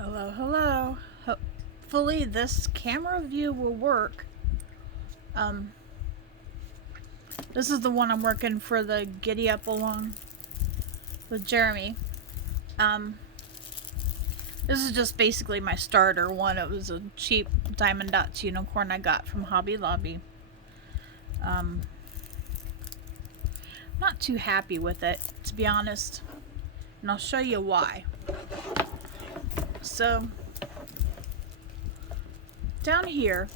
Hello, hello. Hopefully this camera view will work. Um, this is the one I'm working for the Giddy Up along with Jeremy. Um, this is just basically my starter one. It was a cheap Diamond Dots unicorn I got from Hobby Lobby. Not too happy with it, to be honest. And I'll show you why. So, down here,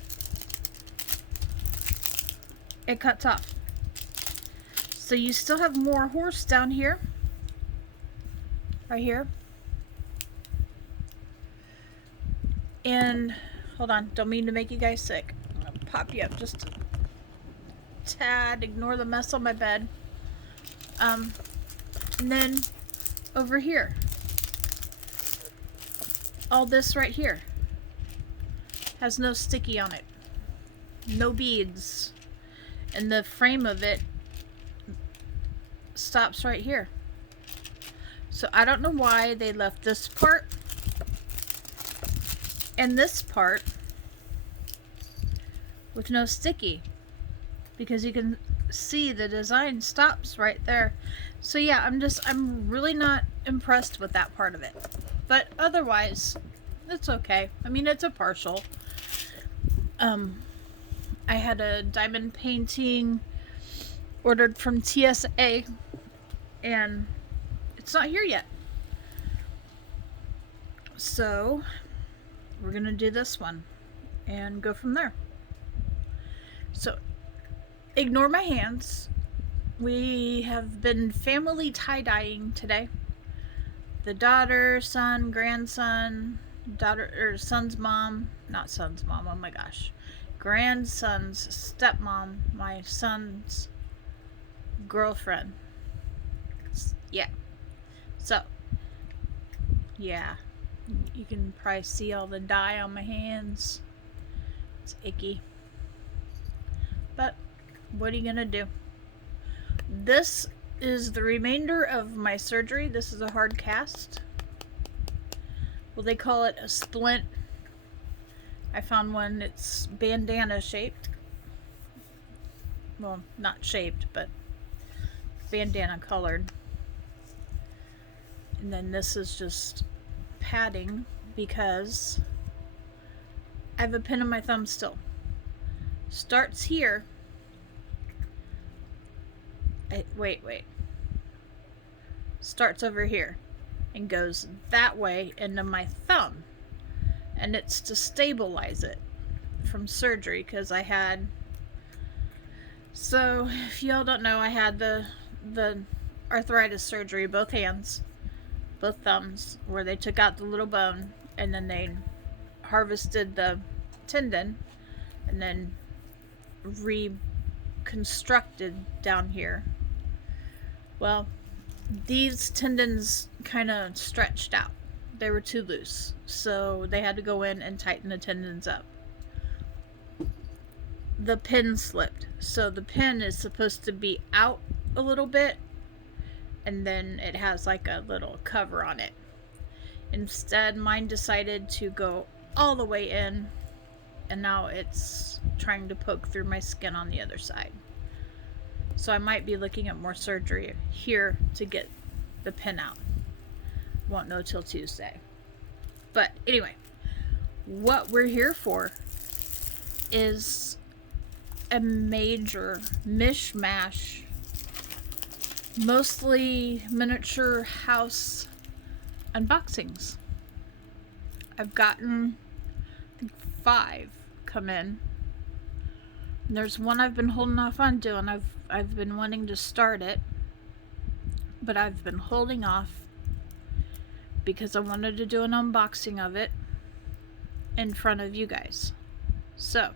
it cuts off. So you still have more horse down here. Right here. And, hold on, don't mean to make you guys sick. I'm gonna pop you up just a tad. Ignore the mess on my bed. And then, over here. All this right here has no sticky on it. No beads. And the frame of it stops right here. So I don't know why they left this part and this part with no sticky, because you can see the design stops right there. So yeah, I'm really not impressed with that part of it, but otherwise it's okay. I mean, it's a partial. I had a diamond painting ordered from TSA and it's not here yet. So we're gonna do this one and go from there. So ignore my hands. We have been family tie-dyeing today. The daughter, son, grandson, son's mom, not son's mom, oh my gosh. Grandson's stepmom, my son's girlfriend. Yeah. So, yeah. You can probably see all the dye on my hands. It's icky. But, what are you gonna do? This is the remainder of my surgery. This is a hard cast. Well, they call it a splint. I found one that's bandana shaped. Well, not shaped, but bandana colored. And then this is just padding because I have a pin in my thumb still. Starts here. Wait. Starts over here and goes that way into my thumb. And it's to stabilize it from surgery, because I had, so if y'all don't know, I had the arthritis surgery, both hands, both thumbs, where they took out the little bone and then they harvested the tendon and then reconstructed down here. Well, these tendons kind of stretched out. They were too loose, so they had to go in and tighten the tendons up. The pin slipped, so the pin is supposed to be out a little bit, and then it has like a little cover on it. Instead, mine decided to go all the way in, and now it's trying to poke through my skin on the other side. So I might be looking at more surgery here to get the pin out. Won't know till Tuesday. But anyway, what we're here for is a major mishmash, mostly miniature house unboxings. I've gotten, I think, 5 come in. And there's one I've been holding off on doing. I've been wanting to start it, but I've been holding off because I wanted to do an unboxing of it in front of you guys. So,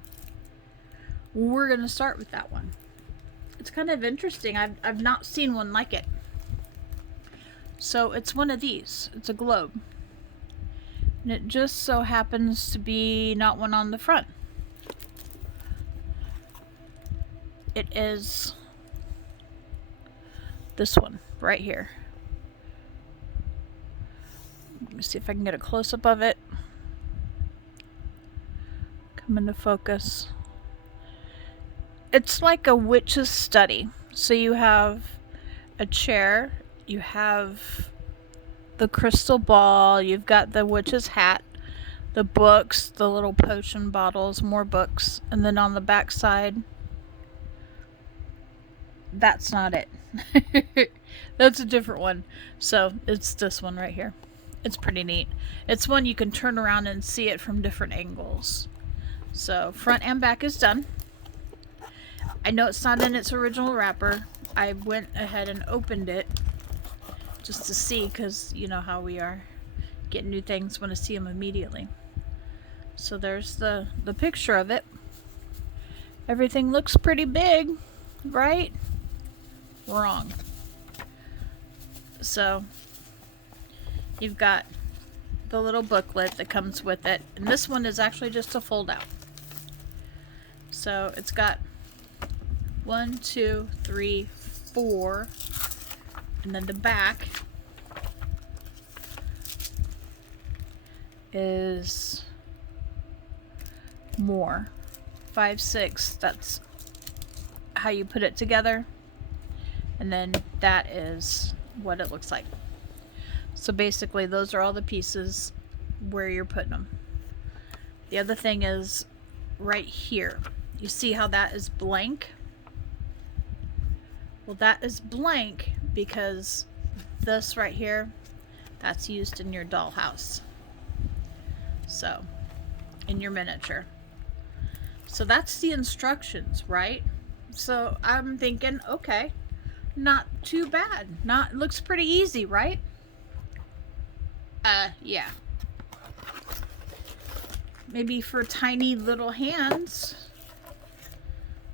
we're going to start with that one. It's kind of interesting. I've not seen one like it. So, it's one of these. It's a globe. And it just so happens to be not one on the front. It is this one right here. Let me see if I can get a close-up of it. Come into focus. It's like a witch's study. So you have a chair, you have the crystal ball, you've got the witch's hat, the books, the little potion bottles, more books, and then on the back side, that's not it. That's a different one. So it's this one right here. It's pretty neat. It's one you can turn around and see it from different angles. So front and back is done. I know it's not in its original wrapper. I went ahead and opened it just to see, because you know how we are. Getting new things, want to see them immediately. So there's the picture of it. Everything looks pretty big, right? Wrong. So you've got the little booklet that comes with it, and this one is actually just a fold out. So it's got 1, 2, 3, 4, and then the back is more. 5, 6, that's how you put it together, and then that is what it looks like. So basically those are all the pieces where you're putting them. The other thing is right here. You see how that is blank? Well, that is blank because this right here, that's used in your dollhouse. So, in your miniature. So that's the instructions, right? So I'm thinking, okay, not too bad. Looks pretty easy, right? Yeah. Maybe for tiny little hands,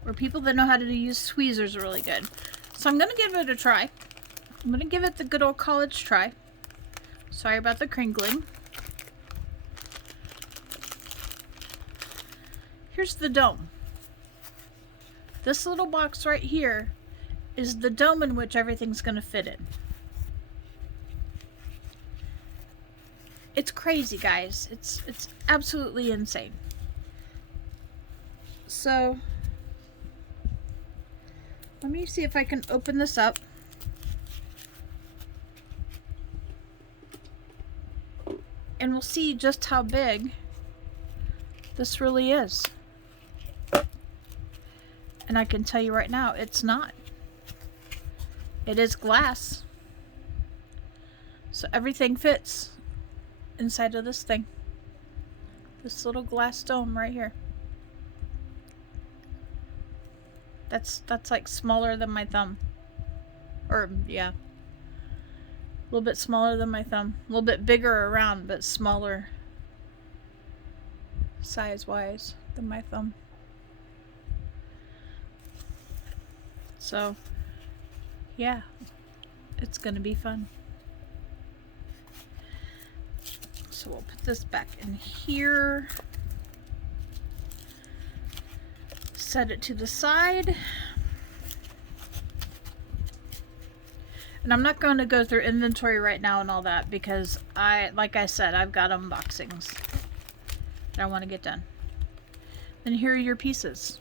or people that know how to use tweezers really good. So I'm gonna give it a try. I'm gonna give it the good old college try. Sorry about the crinkling. Here's the dome. This little box right here is the dome in which everything's gonna fit in. It's crazy, guys. It's absolutely insane. So let me see if I can open this up. And we'll see just how big this really is. And I can tell you right now, it's not. It is glass. So everything fits inside of this thing. This little glass dome right here. That's like smaller than my thumb. Or, yeah. A little bit smaller than my thumb. A little bit bigger around, but smaller size-wise than my thumb. So, yeah. It's gonna be fun. So we'll put this back in here. Set it to the side. And I'm not going to go through inventory right now and all that because like I said, I've got unboxings that I want to get done. Then here are your pieces.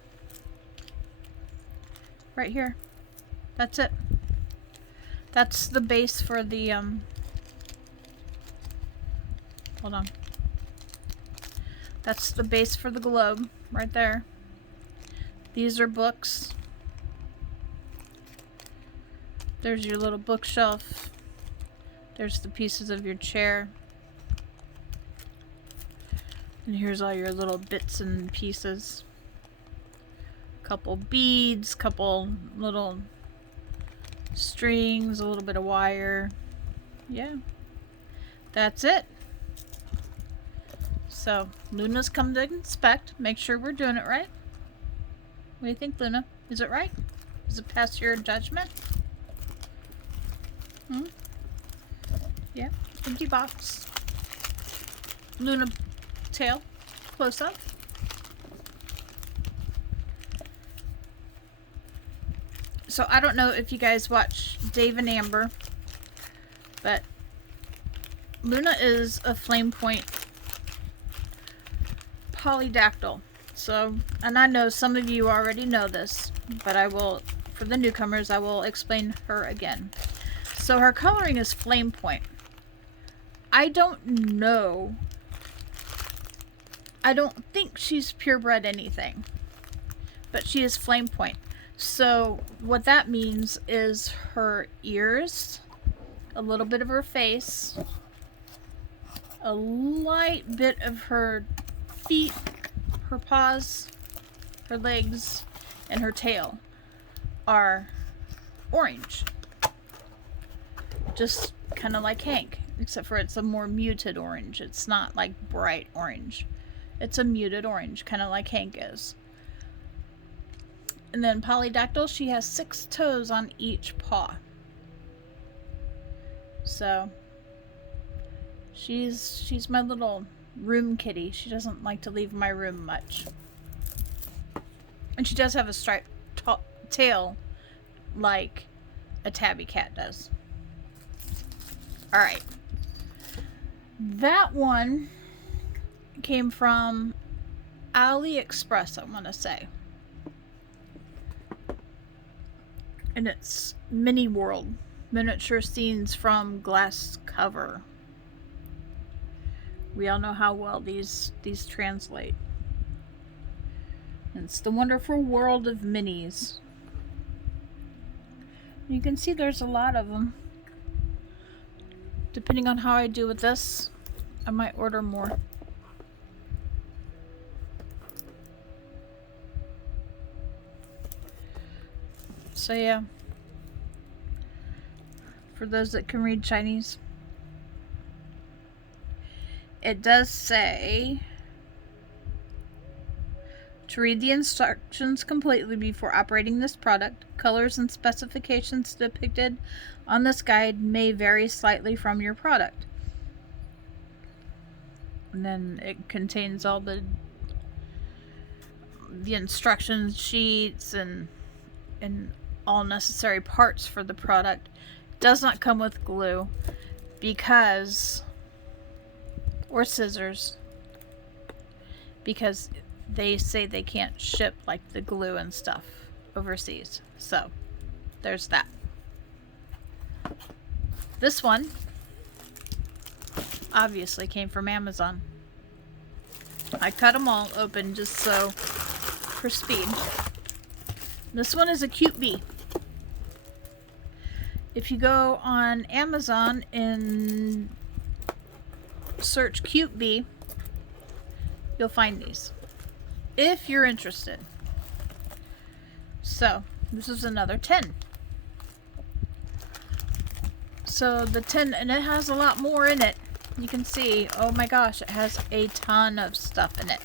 Right here. That's it. That's the base for the, hold on. That's the base for the globe right there. These are books. There's your little bookshelf. There's the pieces of your chair. And here's all your little bits and pieces. Couple beads, couple little strings, a little bit of wire. Yeah. That's it. So, Luna's come to inspect. Make sure we're doing it right. What do you think, Luna? Is it right? Does it pass your judgment? Yeah. Empty box. Luna tail. Close up. So I don't know if you guys watch Dave and Amber, but Luna is a flame point polydactyl. So, and I know some of you already know this, but I will, for the newcomers, I will explain her again. So her coloring is flame point. I don't know. I don't think she's purebred anything, but she is flame point. So what that means is her ears, a little bit of her face, a light bit of her feet, her paws, her legs, and her tail are orange. Just kind of like Hank, except for it's a more muted orange. It's not like bright orange. It's a muted orange, kind of like Hank is. And then polydactyl, she has 6 toes on each paw. So she's my little room kitty. She doesn't like to leave my room much. And she does have a striped tail like a tabby cat does. Alright. That one came from AliExpress, I want to say. And it's Mini World. Miniature scenes from glass cover. We all know how well these translate. And it's the wonderful world of minis. You can see there's a lot of them. Depending on how I do with this, I might order more. So yeah, for those that can read Chinese, it does say to read the instructions completely before operating this product. Colors and specifications depicted on this guide may vary slightly from your product. And then it contains all the instruction sheets and all necessary parts for the product. It does not come with glue because, or scissors, because they say they can't ship like the glue and stuff overseas. So there's that. This one obviously came from Amazon. I cut them all open just so for speed. This one is a cute bee. If you go on Amazon and search cute bee, you'll find these if you're interested. So this is another 10. So the 10, and it has a lot more in it. You can see, oh my gosh, it has a ton of stuff in it.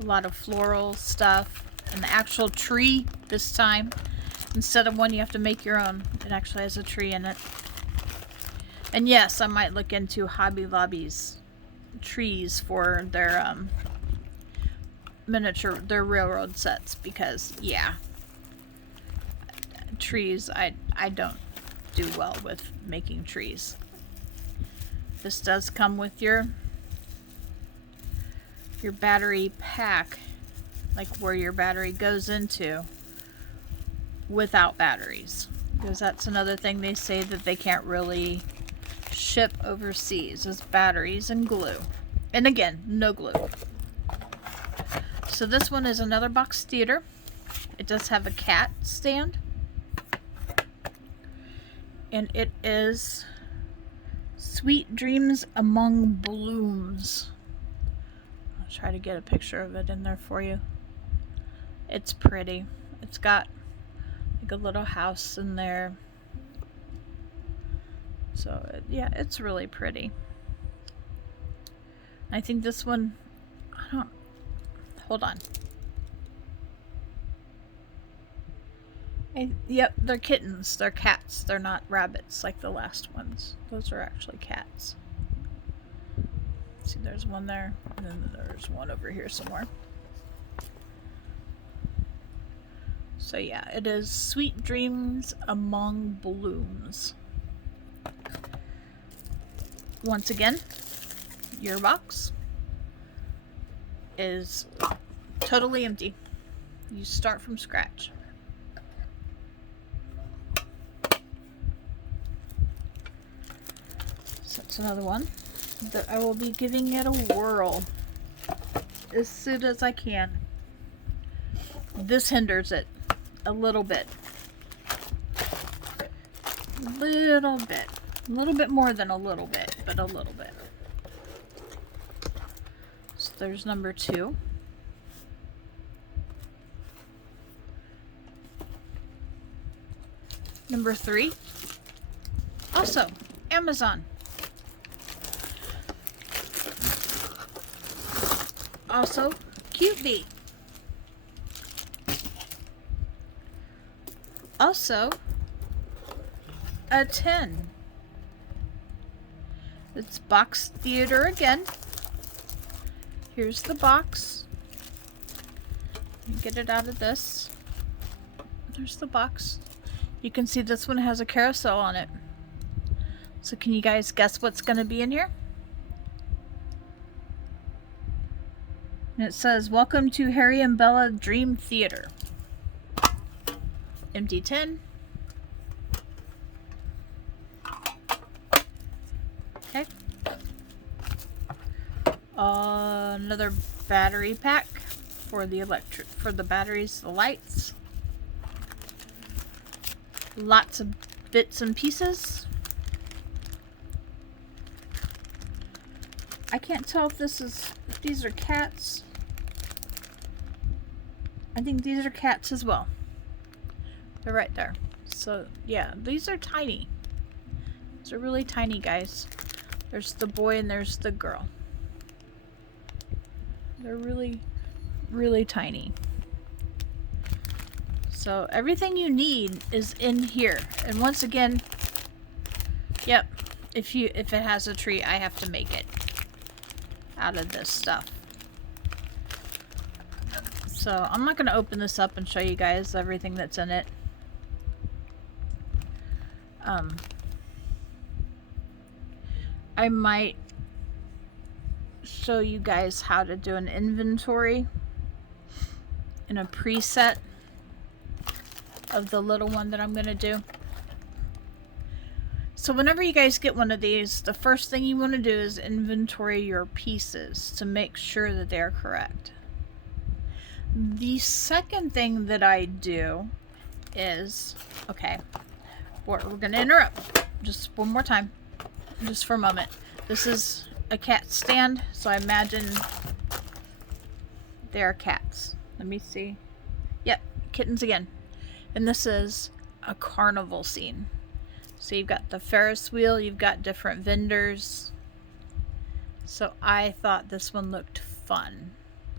A lot of floral stuff. An actual tree this time. Instead of one you have to make your own, it actually has a tree in it. And yes, I might look into Hobby Lobby's trees for their miniature, their railroad sets, because yeah, trees, I don't do well with making trees. This does come with your battery pack, like where your battery goes into without batteries, because that's another thing they say that they can't really ship overseas is batteries and glue. And again, no glue. So this one is another box theater. It does have a cat stand. And it is Sweet Dreams Among Blooms. I'll try to get a picture of it in there for you. It's pretty. It's got like a little house in there. So yeah, it's really pretty. I think this one, hold on. Yep, they're kittens. They're cats. They're not rabbits like the last ones. Those are actually cats. See, there's one there, and then there's one over here somewhere. So yeah, it is Sweet Dreams Among Blooms. once again, your box is totally empty. You start from scratch. So that's another one that I will be giving it a whirl as soon as I can. This hinders it a little bit. A little bit more than a little bit, but a little bit. So there's number 2. Number 3. Also, Amazon. Also, Cute Bee. Also, a 10. It's Box Theater again. Here's the box. Get it out of this. There's the box. You can see this one has a carousel on it. So can you guys guess what's going to be in here? And it says, "Welcome to Harry and Bella Dream Theater." Empty tin. Okay. Another battery pack for the batteries, the lights. Lots of bits and pieces. I can't tell if these are cats. I think these are cats as well. They're right there. So yeah, these are tiny. These are really tiny, guys. There's the boy and there's the girl. They're really, really tiny. So everything you need is in here. And once again, yep, if it has a tree, I have to make it out of this stuff. So I'm not going to open this up and show you guys everything that's in it. I might show you guys how to do an inventory in a preset of the little one that I'm going to do. So whenever you guys get one of these, the first thing you want to do is inventory your pieces to make sure that they're correct. The second thing that I do is, okay, we're going to interrupt just one more time, just for a moment. This is a cat stand, so I imagine they are cats. Let me see. Yep, kittens again. And this is a carnival scene. So you've got the Ferris wheel, you've got different vendors. So I thought this one looked fun.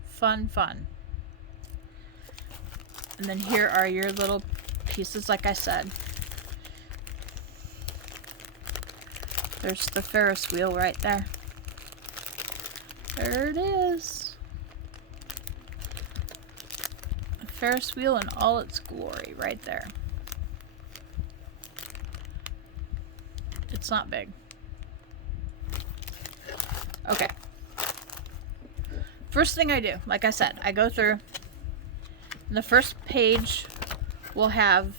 Fun. And then here are your little pieces, like I said. There's the Ferris wheel right there. There it is. A Ferris wheel in all its glory right there. It's not big. Okay. First thing I do, like I said, I go through. And the first page will have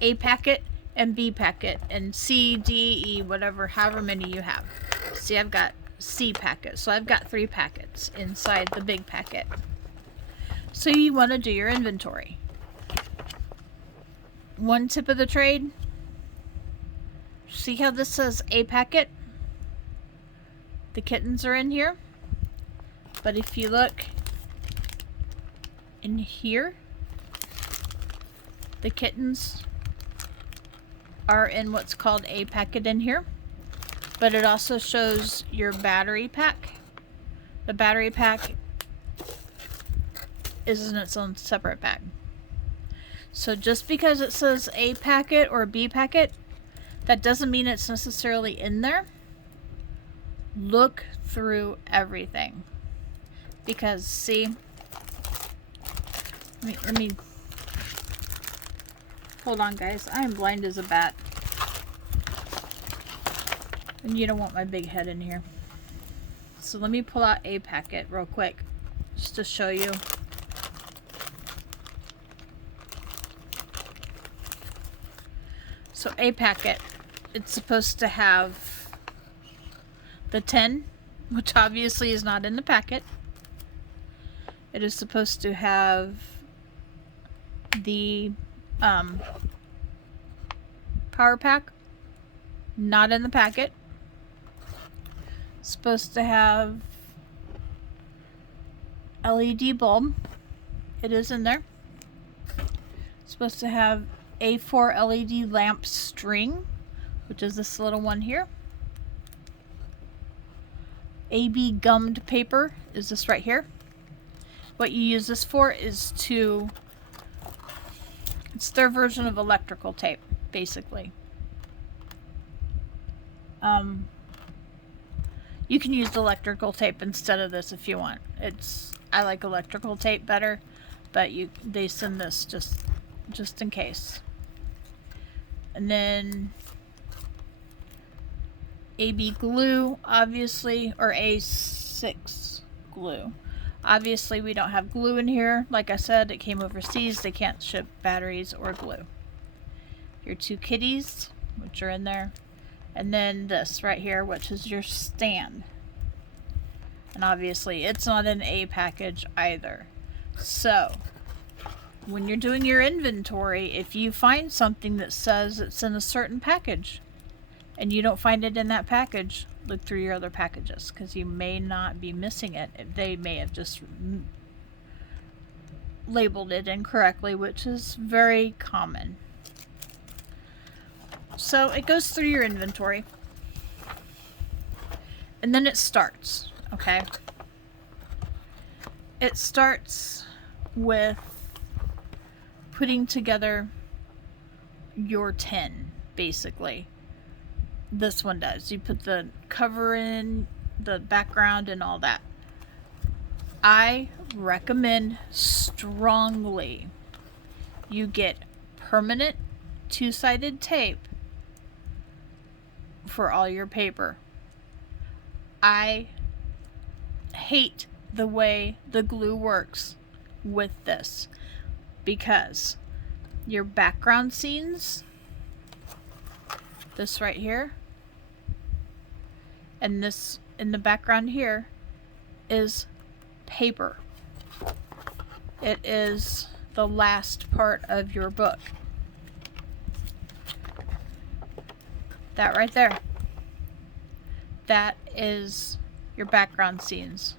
A packet and B packet and C, D, E, whatever, however many you have. See, I've got C packet, so I've got 3 packets inside the big packet. So you want to do your inventory. One tip of the trade. See how this says A packet? The kittens are in here. But if you look in here, the kittens are in what's called A packet in here. But it also shows your battery pack. The battery pack is in its own separate pack. So just because it says A packet or B packet, that doesn't mean it's necessarily in there. Look through everything. Because, see, let me hold on, guys. I am blind as a bat. And you don't want my big head in here. So let me pull out a packet real quick, just to show you. So a packet, it's supposed to have the 10, which obviously is not in the packet. It is supposed to have the power pack, not in the packet. It's supposed to have LED bulb. It is in there. It's supposed to have A4 LED lamp string, which is this little one here. AB gummed paper is this right here. What you use this for is to, it's their version of electrical tape, basically. You can use electrical tape instead of this if you want. I like electrical tape better, but they send this just in case. And then AB glue, obviously, or A6 glue. Obviously, we don't have glue in here. Like I said, it came overseas. They can't ship batteries or glue. Your 2 kitties, which are in there. And then this right here, which is your stand. And obviously, it's not an A package either. So, when you're doing your inventory, if you find something that says it's in a certain package, and you don't find it in that package, look through your other packages, because you may not be missing it. They may have just labeled it incorrectly, which is very common. So it goes through your inventory, and then it starts, okay? It starts with putting together your 10, basically. This one does. You put the cover in, the background, and all that. I recommend strongly you get permanent 2-sided tape for all your paper. I hate the way the glue works with this, because your background scenes, this right here, and this in the background here, is paper. It is the last part of your book. That right there. That is your background scenes.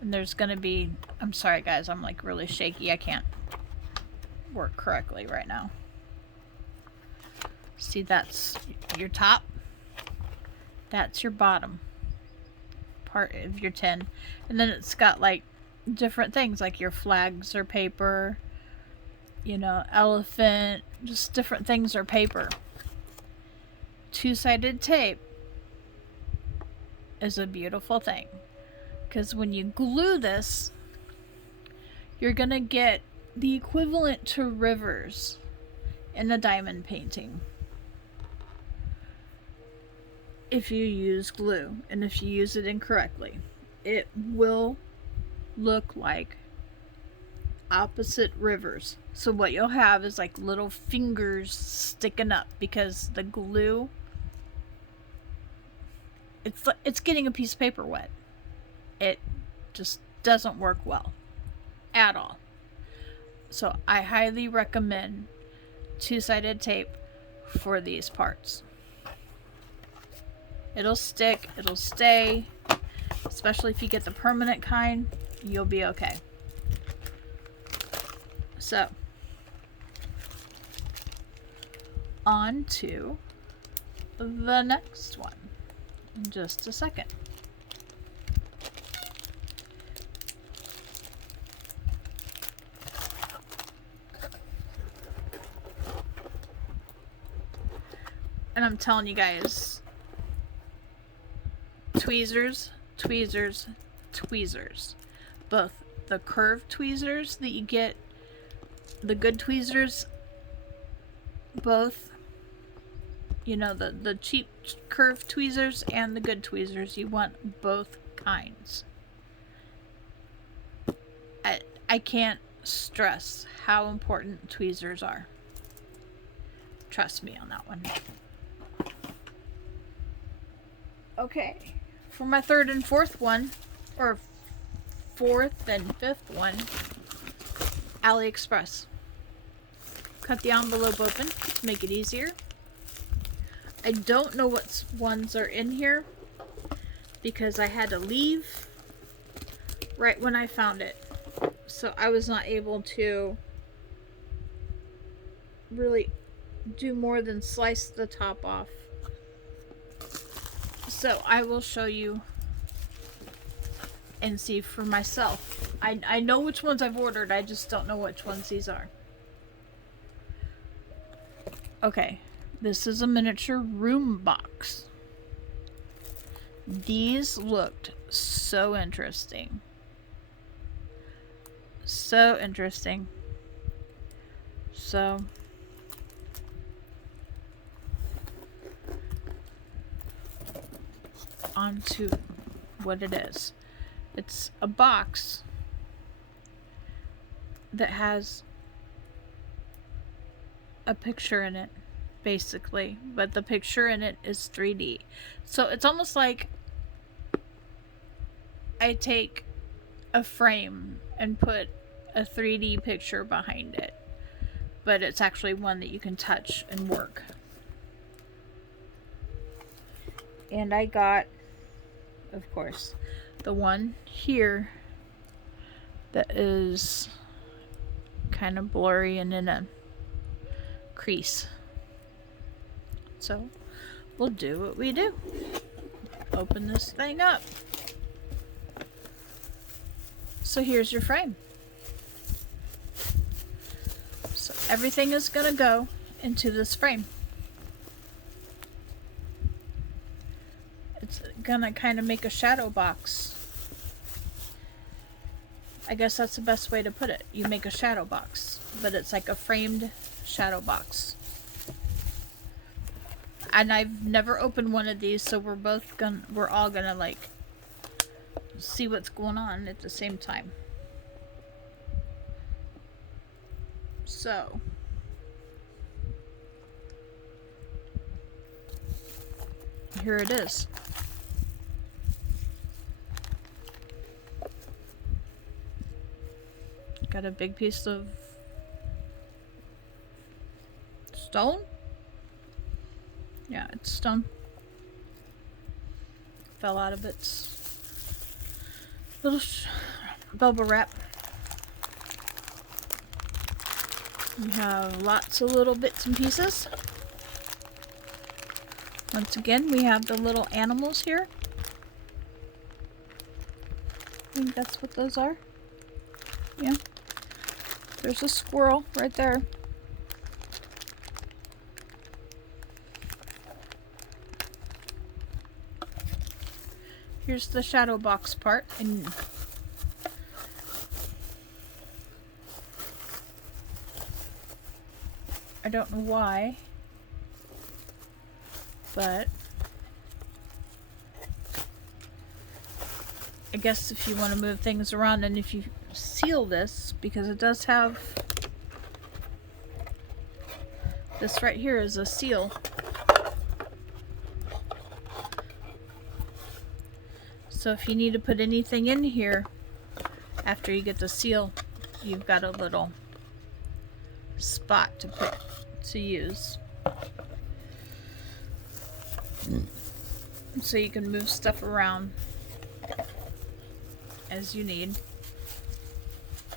And there's gonna be, I'm sorry guys, I'm like really shaky. I can't work correctly right now. See, that's your top. That's your bottom part of your 10. And then it's got like different things, like your flags are paper, you know, elephant, just different things are paper. 2-sided tape is a beautiful thing, because when you glue this, you're gonna get the equivalent to rivers in a diamond painting if you use glue, and if you use it incorrectly, it will look like opposite rivers. So what you'll have is like little fingers sticking up, because the glue, it's getting a piece of paper wet. It just doesn't work well at all. So I highly recommend 2-sided tape for these parts. It'll stick, it'll stay, especially if you get the permanent kind, you'll be okay. So, on to the next one in just a second. And I'm telling you guys, tweezers, tweezers, tweezers. Both the curved tweezers that you get, the good tweezers, both You know, the cheap curved tweezers and the good tweezers. You want both kinds. I can't stress how important tweezers are. Trust me on that one. Okay, for my third and fourth one, or fourth and fifth one, AliExpress. Cut the envelope open to make it easier. I don't know what ones are in here because I had to leave right when I found it. So I was not able to really do more than slice the top off. So I will show you and see for myself. I know which ones I've ordered, I just don't know which ones these are. Okay, this is a miniature room box. These looked so interesting. So interesting. So on to what it is. It's a box that has a picture in it, basically, but the picture in it is 3D. So it's almost like I take a frame and put a 3D picture behind it, but it's actually one that you can touch and work. And I got, of course, the one here that is kind of blurry and in a crease. So we'll do what we do. Open this thing up. So here's your frame. So everything is going to go into this frame. It's going to kind of make a shadow box. I guess that's the best way to put it. You make a shadow box, but it's like a framed shadow box. And I've never opened one of these, so we're all gonna like see what's going on at the same time. So here it is. Got a big piece of stone? Yeah, it's stone. Fell out of its little bubble wrap. We have lots of little bits and pieces. Once again, we have the little animals here. I think that's what those are. Yeah. There's a squirrel right there. Here's the shadow box part, and I don't know why, but I guess if you want to move things around, and if you seal this, because it does have this right here is a seal. So if you need to put anything in here after you get the seal, you've got a little spot to use. So you can move stuff around as you need.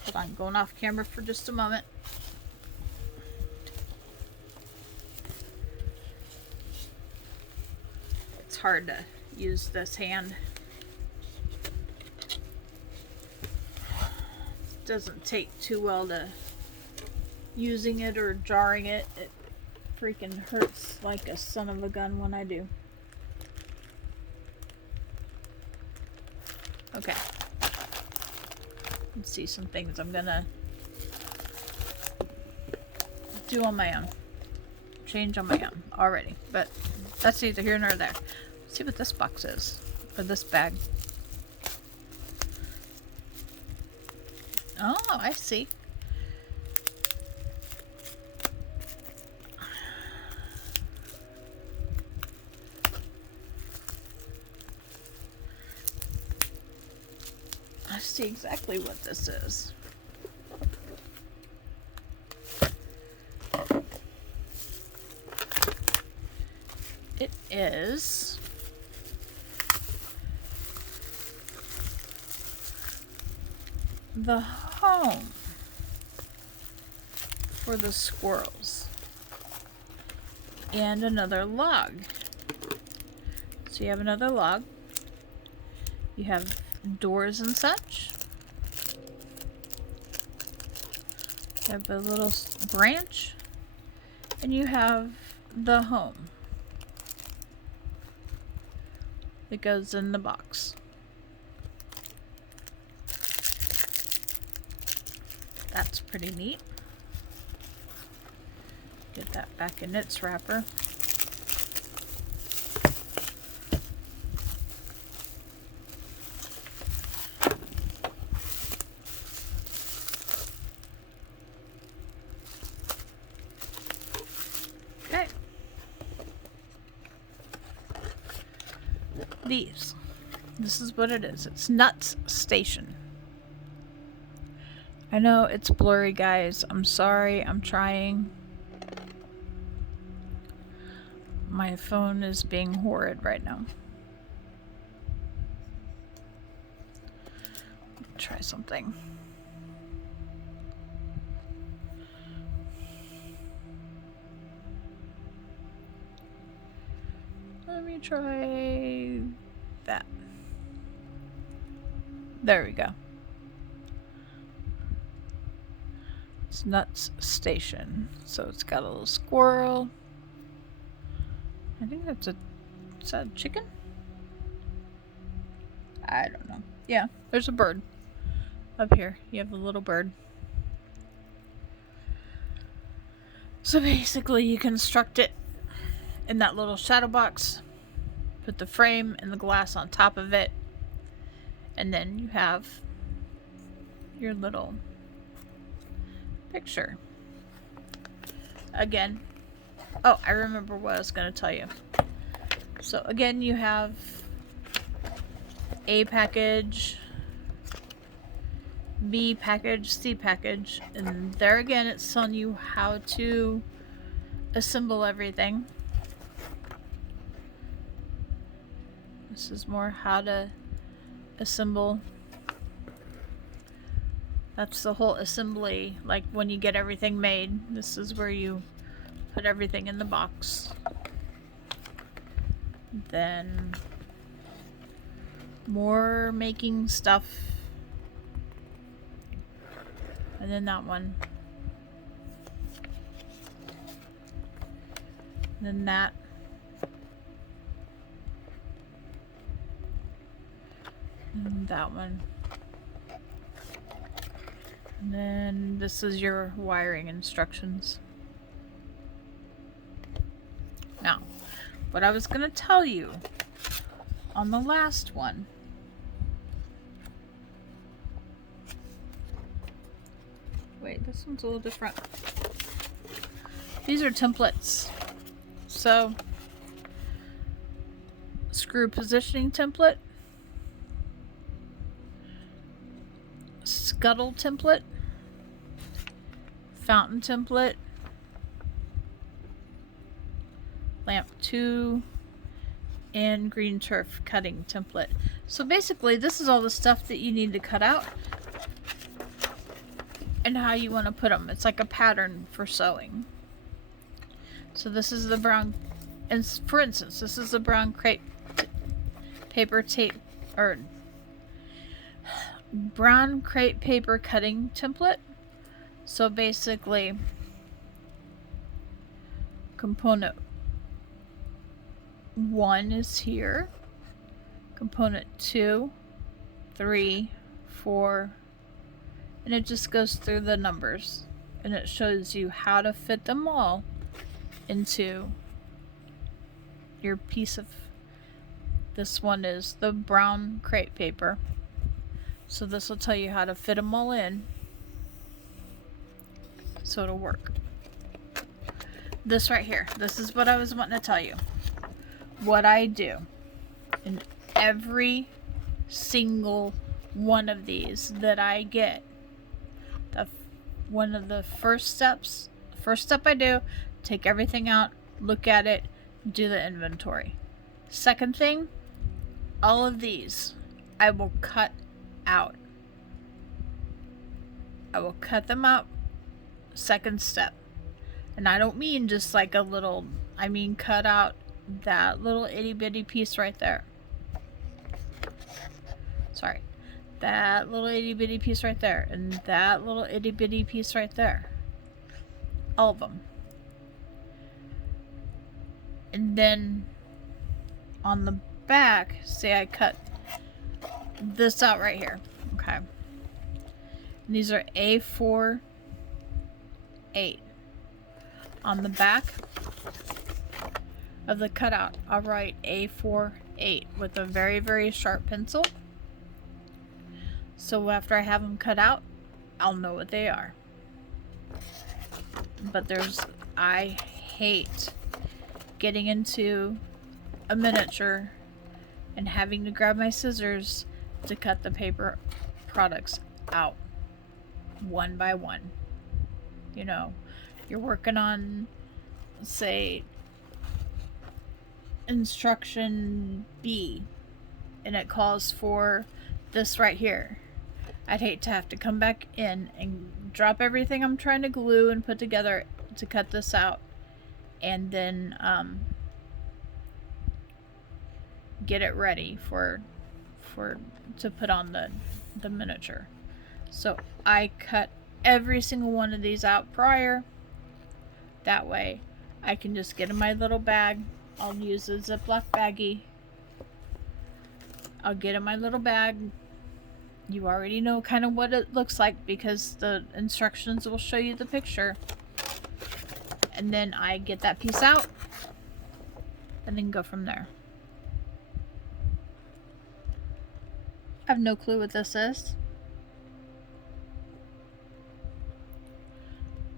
Hold on, going off camera for just a moment. It's hard to use this hand. Doesn't take too well to using it or jarring it. It freaking hurts like a son of a gun when I do. Okay. Let's see some things I'm gonna do on my own. change on my own already, but that's neither here nor there. Let's see what this box is, or this bag. Oh, I see. I see exactly what this is. It is the home for the squirrels and another log. So you have another log. You have doors and such. You have a little branch, and you have the home that goes in the box. That's pretty neat. Get that back in its wrapper. Okay. This is what it is. It's Nuts Station. I know it's blurry, guys. I'm sorry. I'm trying. My phone is being horrid right now. Try something. Let me try that. There we go. It's Nuts Station. So it's got a little squirrel. I think that's is that a chicken? I don't know. Yeah, there's a bird. Up here, you have a little bird. So basically you construct it in that little shadow box. Put the frame and the glass on top of it. And then you have your little picture. Again. Oh, I remember what I was going to tell you. So again, you have A package, B package, C package. And there again, it's telling you how to assemble everything. This is more how to assemble. That's the whole assembly, like when you get everything made. This is where you put everything in the box. Then more making stuff. And then that one. And then that. And that one. And then this is your wiring instructions. Now, what I was going to tell you on the last one. Wait, this one's a little different. These are templates. So, screw positioning template. Scuttle template, fountain template, lamp 2, and green turf cutting template. So basically this is all the stuff that you need to cut out and how you want to put them. It's like a pattern for sewing. So this is the brown, and for instance, this is the brown crepe paper tape, or brown crepe paper cutting template. So basically, component 1 is here, component 2, 3, 4, and it just goes through the numbers and it shows you how to fit them all into your piece of, this one is the brown crepe paper. So this will tell you how to fit them all in so it'll work. This right here, this is what I was wanting to tell you. What I do in every single one of these that I get, one of the first steps, the first step I do, take everything out, look at it, do the inventory. Second thing, all of these I will cut out. I will cut them out. Second step. And I don't mean just like a little, I mean cut out that little itty bitty piece right there. Sorry. That little itty bitty piece right there. And that little itty bitty piece right there. All of them. And then on the back, say I cut this out right here. Okay. And these are A4 8. On the back of the cutout, I'll write A4 8 with a very, very sharp pencil. So after I have them cut out, I'll know what they are. But I hate getting into a miniature and having to grab my scissors to cut the paper products out one by one. You know, you're working on, say, instruction B, and it calls for this right here. I'd hate to have to come back in and drop everything I'm trying to glue and put together to cut this out, and then get it ready to put on the miniature. So I cut every single one of these out prior. That way I can just get in my little bag. I'll use a Ziploc baggie. I'll get in my little bag. You already know kind of what it looks like because the instructions will show you the picture. And then I get that piece out and then go from there. I have no clue what this is.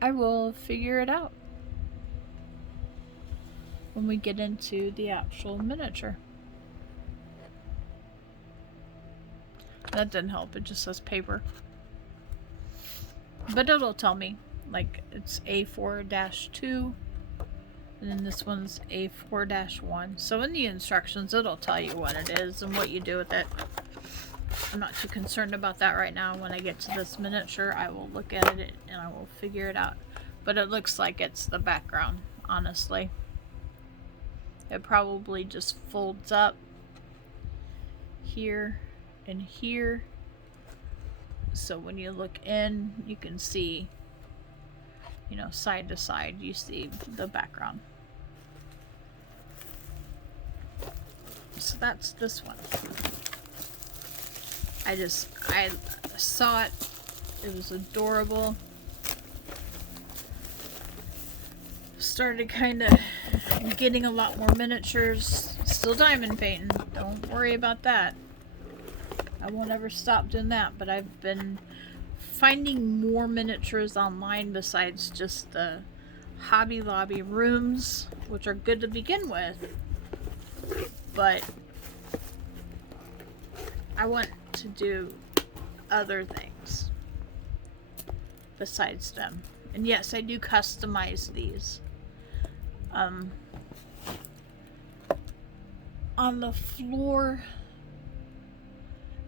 I will figure it out when we get into the actual miniature. That didn't help, it just says paper. But it'll tell me, like, it's A4-2, and then this one's A4-1. So in the instructions, it'll tell you what it is and what you do with it. I'm not too concerned about that right now. When I get to this miniature, I will look at it and I will figure it out. But it looks like it's the background, honestly. It probably just folds up here and here. So when you look in, you can see, you know, side to side, you see the background. So that's this one. I saw it. It was adorable. Started kind of getting a lot more miniatures. Still diamond painting. Don't worry about that. I won't ever stop doing that. But I've been finding more miniatures online besides just the Hobby Lobby rooms, which are good to begin with. But I want to do other things besides them. And yes, I do customize these. On the floor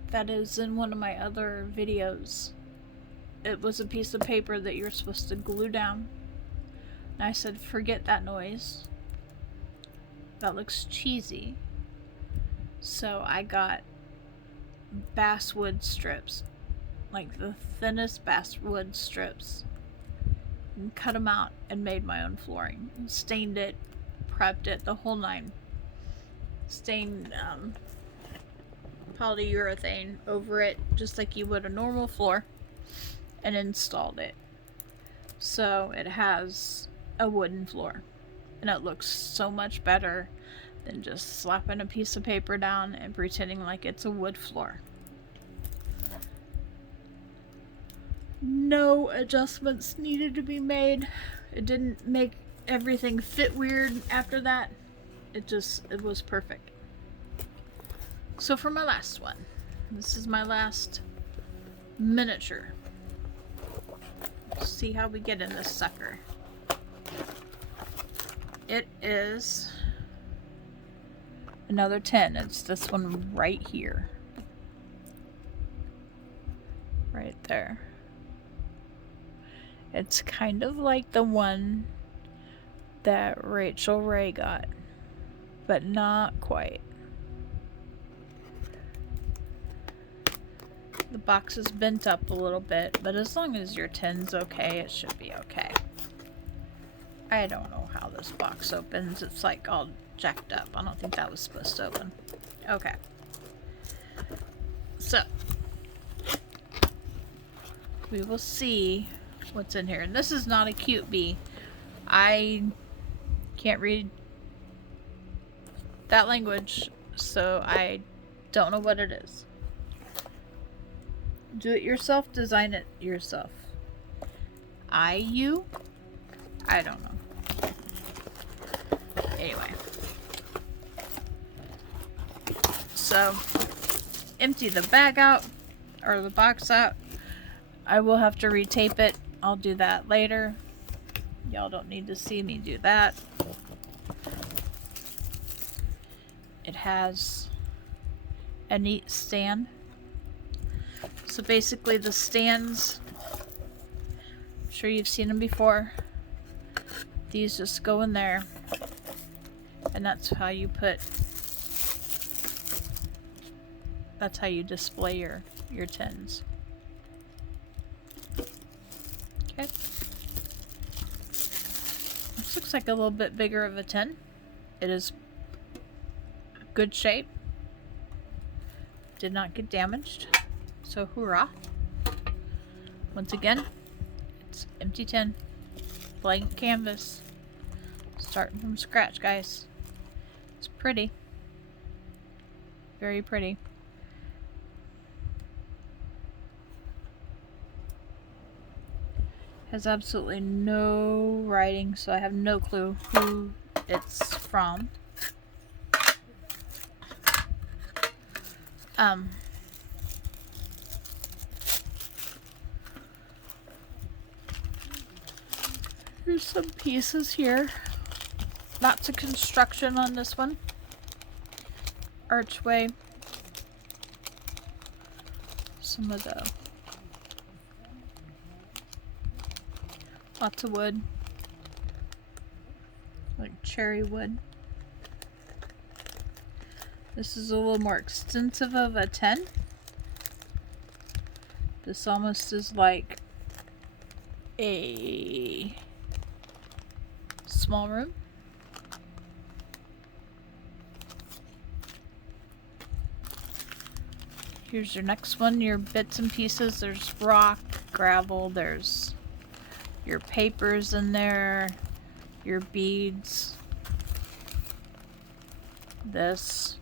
that is in one of my other videos, it was a piece of paper that you're supposed to glue down. And I said, forget that noise. That looks cheesy. So I got basswood strips, like the thinnest basswood strips, and cut them out and made my own flooring. And stained it, prepped it, the whole nine. Stained polyurethane over it just like you would a normal floor, and installed it. So it has a wooden floor. And it looks so much better than just slapping a piece of paper down and pretending like it's a wood floor. No adjustments needed to be made. It didn't make everything fit weird after that. It was perfect. So for my last one, this is my last miniature. See how we get in this sucker. It is another 10. It's this one right here. Right there. It's kind of like the one that Rachel Ray got, but not quite. The box is bent up a little bit, but as long as your tin's okay, it should be okay. I don't know how this box opens. It's like all jacked up. I don't think that was supposed to open. Okay. So, we will see what's in here. And this is not a cute bee. I can't read that language, so I don't know what it is. Do it yourself, design it yourself. You? I don't know. Anyway. So, empty the bag out, or the box out. I will have to retape it. I'll do that later. Y'all don't need to see me do that. It has a neat stand. So basically the stands, I'm sure you've seen them before. These just go in there, and that's how you display your tins. Okay. This looks like a little bit bigger of a tin. It is good shape. Did not get damaged. So hoorah. Once again, it's empty tin. Blank canvas. Starting from scratch, guys. It's pretty. Very pretty. Has absolutely no writing, so I have no clue who it's from. Here's some pieces here. Lots of construction on this one. Archway. Some of the... Lots of wood. Like cherry wood. This is a little more extensive of a 10. This almost is like a small room. Here's your next one, your bits and pieces. There's rock, gravel, there's your papers in there, your beads, this.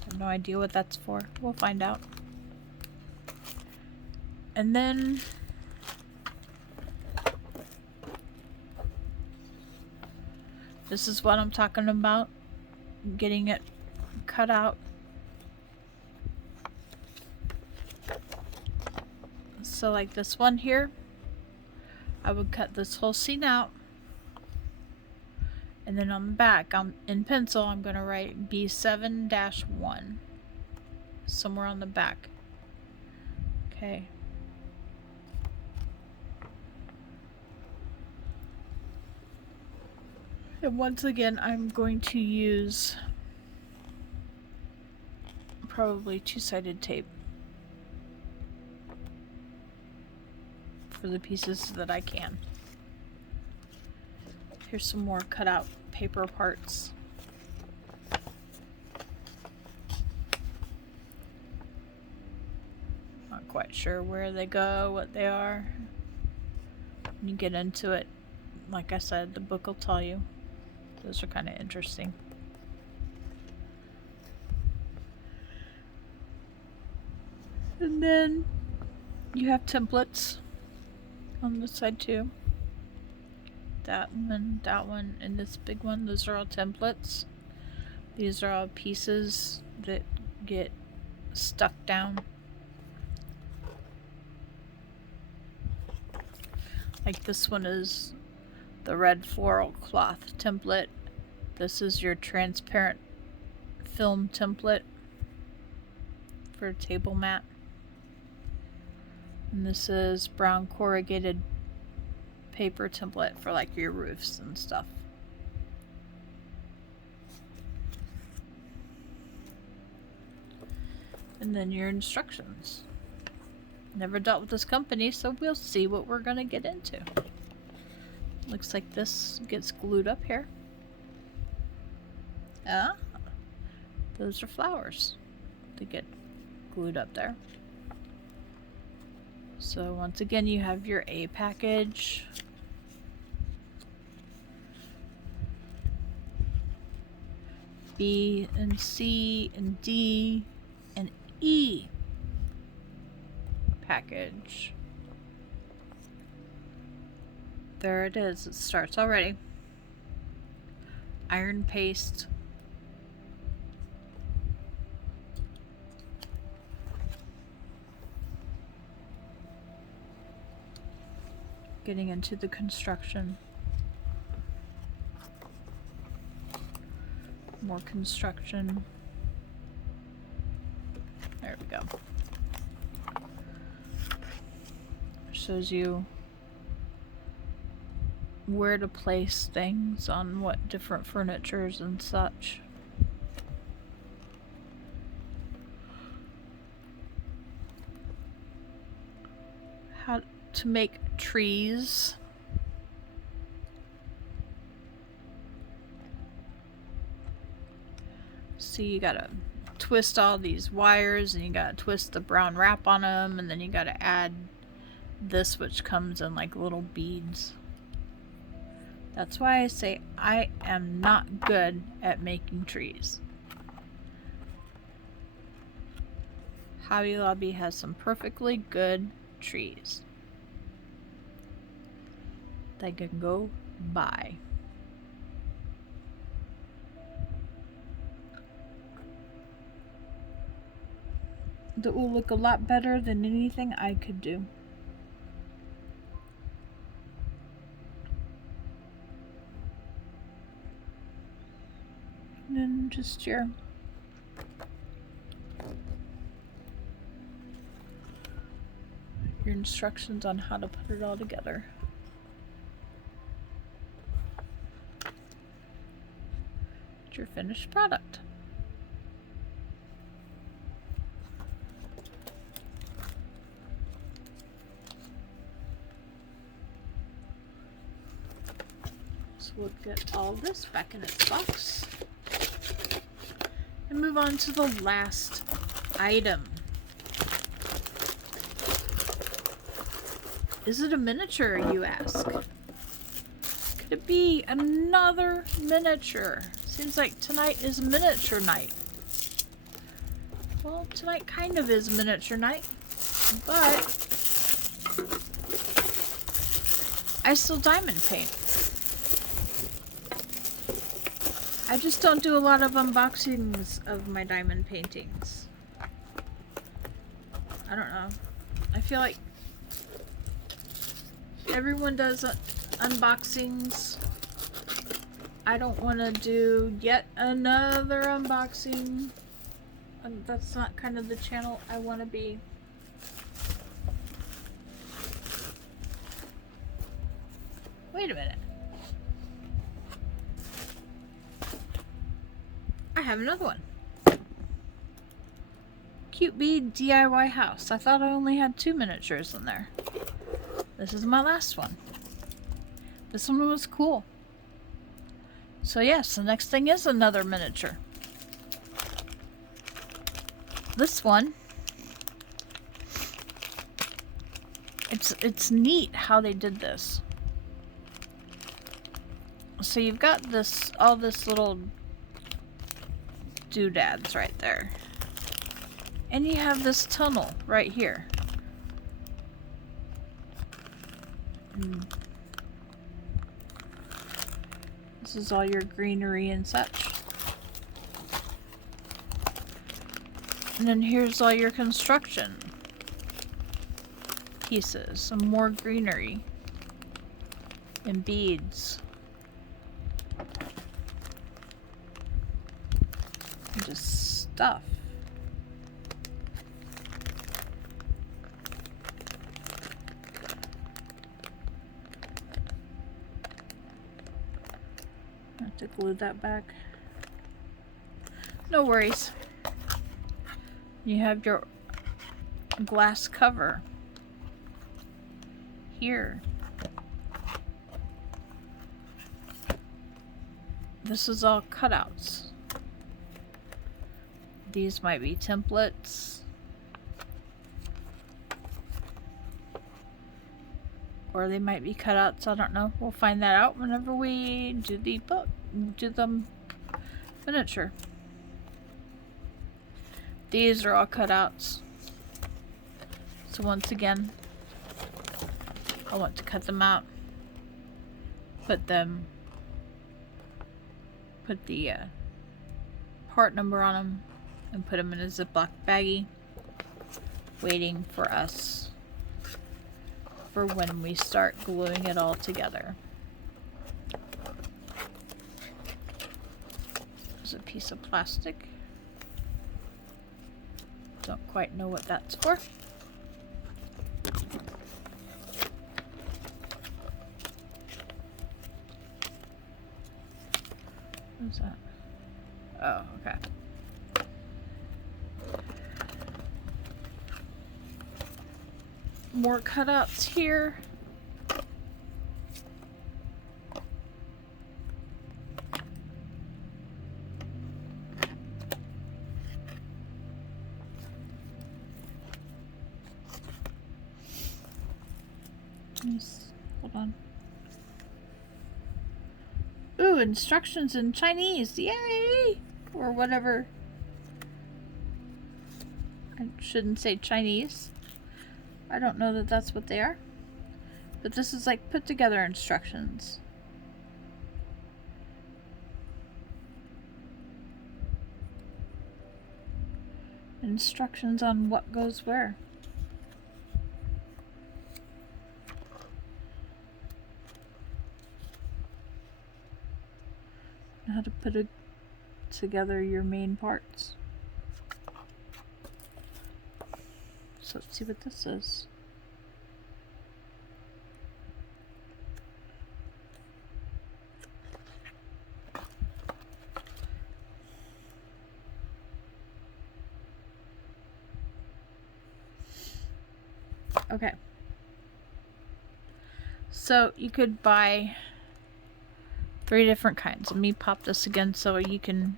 I have no idea what that's for. We'll find out. And then this is what I'm talking about, getting it cut out. So like this one here, I would cut this whole scene out, and then on the back, in pencil, I'm going to write B7-1 somewhere on the back. Okay. And once again, I'm going to use probably two-sided tape for the pieces that I can. Here's some more cut out paper parts. Not quite sure where they go, what they are. When you get into it, like I said, the book will tell you. Those are kind of interesting. And then you have templates on this side too. That one, and this big one. Those are all templates. These are all pieces that get stuck down. Like this one is the red floral cloth template. This is your transparent film template for a table mat. And this is brown corrugated paper template for like your roofs and stuff. And then your instructions. Never dealt with this company, so we'll see what we're gonna get into. Looks like this gets glued up here. Ah, those are flowers to get glued up there. So once again, you have your A package. B and C and D and E package. There it is. It starts already. Iron paste. Getting into the construction. More construction. There we go. Shows you where to place things on what different furnitures and such. How to make trees. So you gotta twist all these wires, and you gotta twist the brown wrap on them, and then you gotta add this, which comes in like little beads. That's why I say I am not good at making trees. Hobby Lobby has some perfectly good trees that can go buy. That will look a lot better than anything I could do. And then just your instructions on how to put it all together. It's your finished product. So we'll get all this back in its box and move on to the last item. Is it a miniature, you ask? Could it be another miniature? Seems like tonight is miniature night. Well, tonight kind of is miniature night, but I still diamond paint. I just don't do a lot of unboxings of my diamond paintings. I don't know. I feel like everyone does unboxings. I don't want to do yet another unboxing. That's not kind of the channel I want to be. Wait a minute. I have another one. Cute Bee DIY house. I thought I only had 2 miniatures in there. This is my last one. This one was cool. So yes, the next thing is another miniature. This one, it's neat how they did this. So you've got all this little doodads right there. And you have this tunnel right here. This is all your greenery and such. And then here's all your construction pieces. Some more greenery. And beads. And just stuff. I have to glue that back. No worries. You have your glass cover here. This is all cutouts. These might be templates. Or they might be cutouts, I don't know. We'll find that out whenever we do the miniature. These are all cutouts. So once again, I want to cut them out. Put the part number on them and put them in a Ziploc baggie, waiting for us for when we start gluing it all together. There's a piece of plastic. Don't quite know what that's for. What's that? Oh, okay. More cutouts here. Hold on. Ooh, instructions in Chinese. Yay! Or whatever. I shouldn't say Chinese. I don't know that that's what they are. But this is like put together instructions. Instructions on what goes where. How to put together your main parts. So let's see what this is. Okay. So you could buy 3 different kinds. Let me pop this again so you can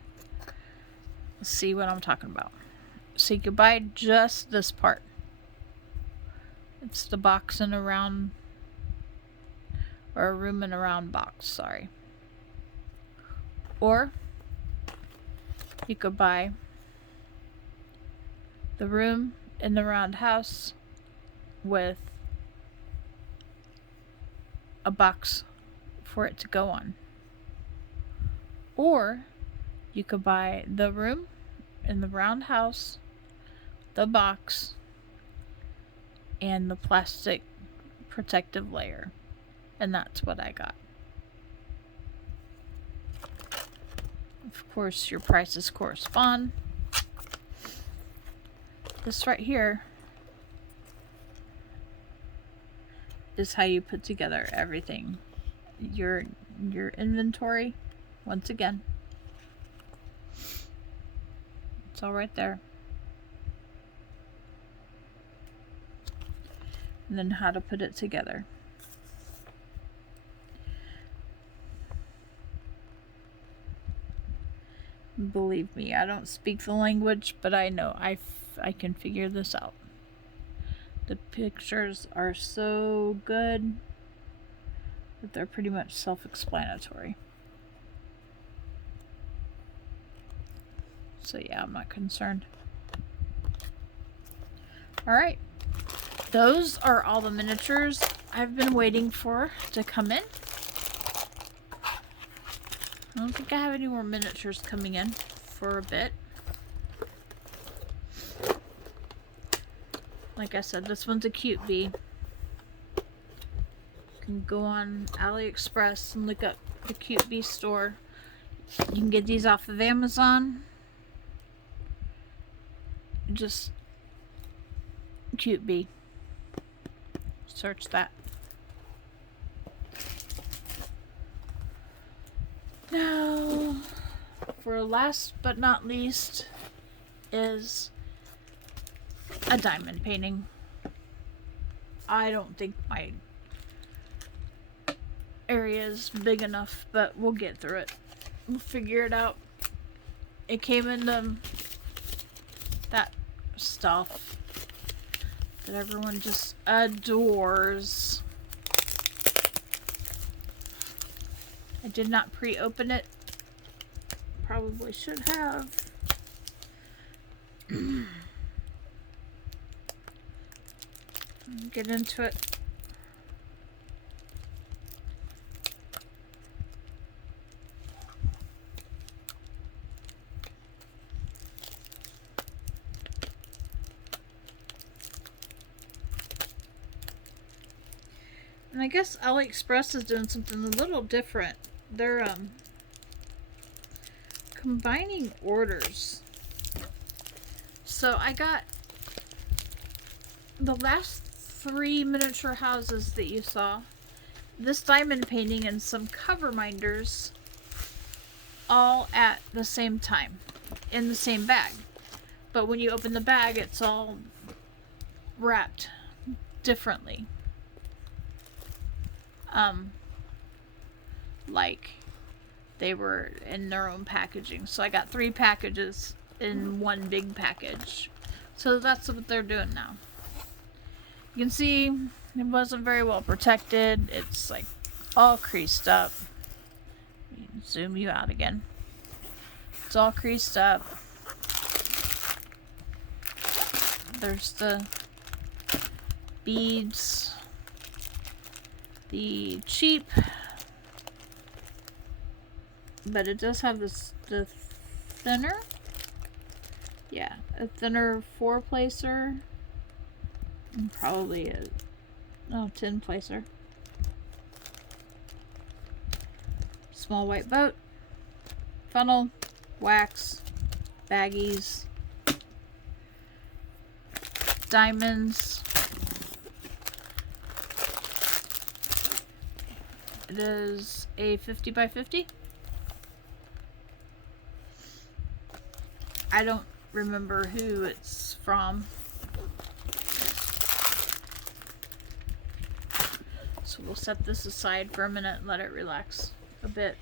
see what I'm talking about. So you could buy just this part. It's the box in a round, or a room in a round box, sorry. Or you could buy the room in the round house with a box for it to go on. Or you could buy the room in the round house, the box, and the plastic protective layer. And that's what I got. Of course, your prices correspond. This right here is how you put together everything. Your inventory, once again. It's all right there. And then how to put it together. Believe me, I don't speak the language, but I know I can figure this out. The pictures are so good that they're pretty much self-explanatory. So yeah, I'm not concerned. Alright. Those are all the miniatures I've been waiting for to come in. I don't think I have any more miniatures coming in for a bit. Like I said, this one's a cute bee. You can go on AliExpress and look up the Cute Bee store. You can get these off of Amazon. Just Cute Bee. Search that. Now, for last but not least is a diamond painting. I don't think my area is big enough, but we'll get through it. We'll figure it out. It came in that stuff that everyone just adores. I did not pre-open it. Probably should have. Get into it. And I guess AliExpress is doing something a little different. They're combining orders. So I got the last 3 miniature houses that you saw, this diamond painting and some cover minders, all at the same time in the same bag. But when you open the bag, it's all wrapped differently. Like they were in their own packaging. So I got 3 packages in one big package. So that's what they're doing now. You can see it wasn't very well protected. It's like all creased up. Zoom you out again. It's all creased up. There's the beads. The cheap, but it does have this the thinner. Yeah, a thinner 4-placer. And probably a 10-placer. Small white boat, funnel, wax, baggies, diamonds. It is a 50 by 50. I don't remember who it's from. So we'll set this aside for a minute and let it relax a bit.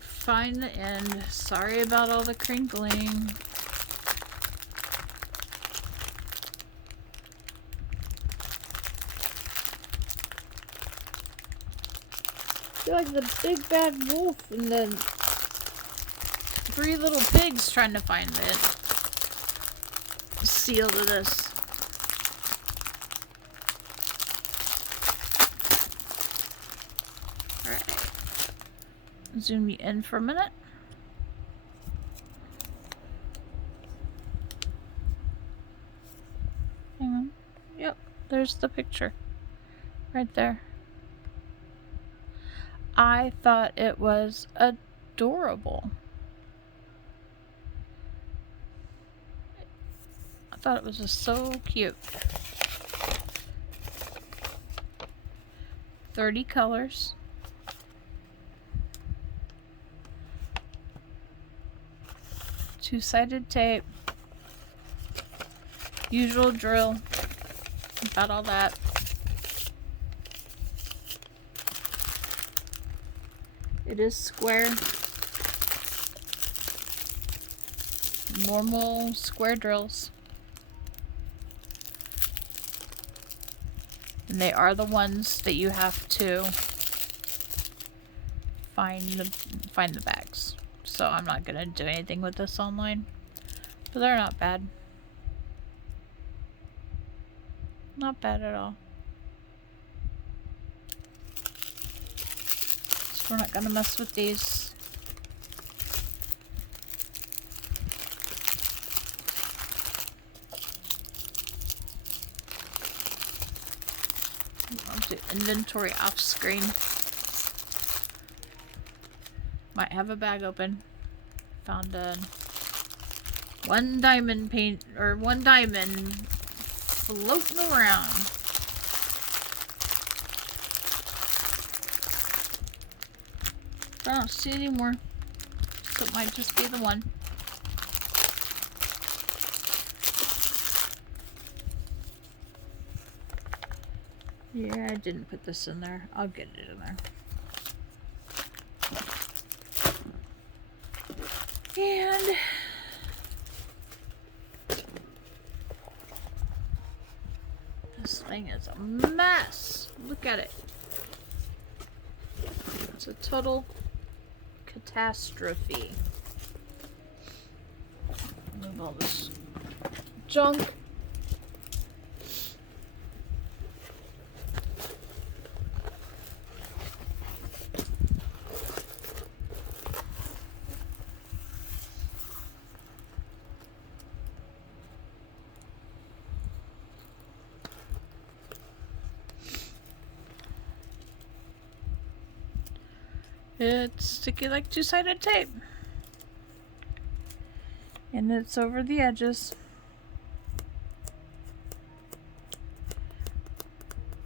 Find the end. Sorry about all the crinkling. I feel like the big bad wolf and the 3 little pigs trying to find the seal to this. Alright. Zoom you in for a minute. Hang on. Yep, there's the picture. Right there. I thought it was adorable. I thought it was just so cute. 30 colors. Two-sided tape. Usual drill. About all that. It is square. Normal square drills. And they are the ones that you have to find the bags. So I'm not gonna do anything with this online. But they're not bad. Not bad at all. So we're not gonna mess with these. I'll do inventory off screen. Might have a bag open. Found one diamond paint, or one diamond floating around. I don't see any more. So it might just be the one. Yeah, I didn't put this in there. I'll get it in there. And this thing is a mess. Look at it. It's a total catastrophe. Move all this junk. It's sticky like two-sided tape. And it's over the edges.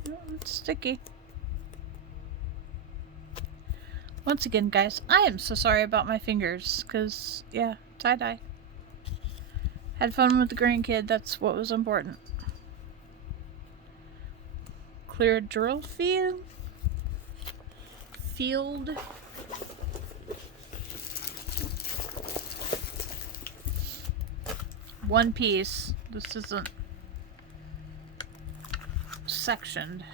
Oh, it's sticky. Once again, guys, I am so sorry about my fingers, because, yeah, tie-dye. Had fun with the grandkid, that's what was important. Clear drill field. One piece. This isn't sectioned.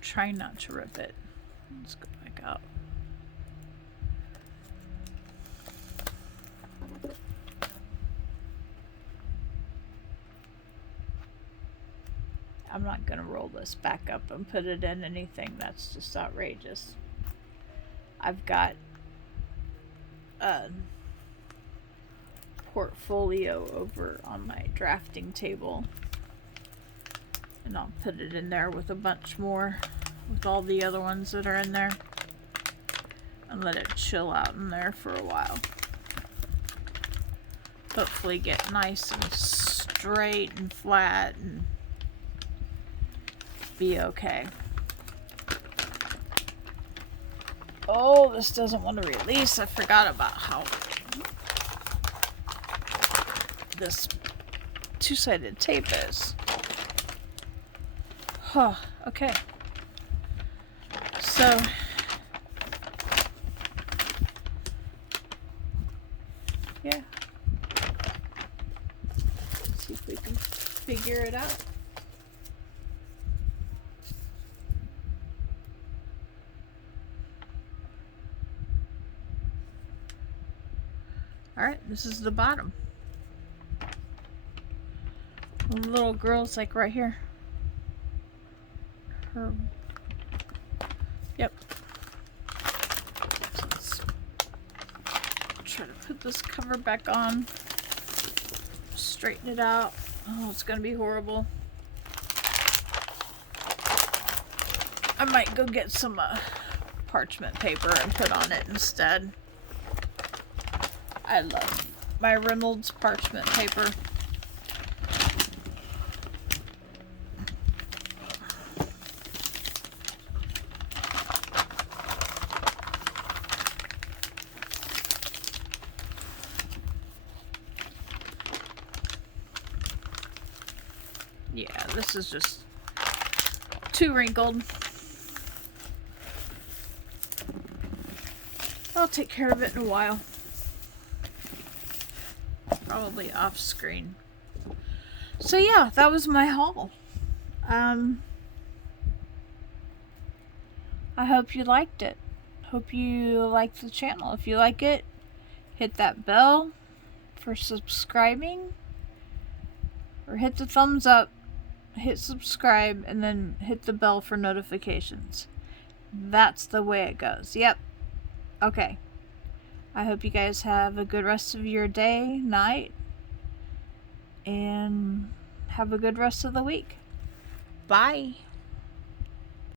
Try not to rip it. Let's go back out. I'm not gonna roll this back up and put it in anything. That's just outrageous. I've got a portfolio over on my drafting table, and I'll put it in there with a bunch more, with all the other ones that are in there, and let it chill out in there for a while. Hopefully get nice and straight and flat and be okay. Oh, this doesn't want to release. I forgot about how this two-sided tape is. Huh, okay. So, yeah. Let's see if we can figure it out. Alright, this is the bottom. The little girl's like right here. Her. Yep. So let's try to put this cover back on. Straighten it out. Oh, it's gonna be horrible. I might go get some parchment paper and put on it instead. I love my Reynolds parchment paper. Yeah, this is just too wrinkled. I'll take care of it in a while. probably off screen. So yeah, that was my haul. I hope you liked it. Hope you liked the channel. If you like it, hit that bell for subscribing, or hit the thumbs up, hit subscribe, and then hit the bell for notifications. That's the way it goes. Yep. Okay. I hope you guys have a good rest of your day, night, and have a good rest of the week. Bye.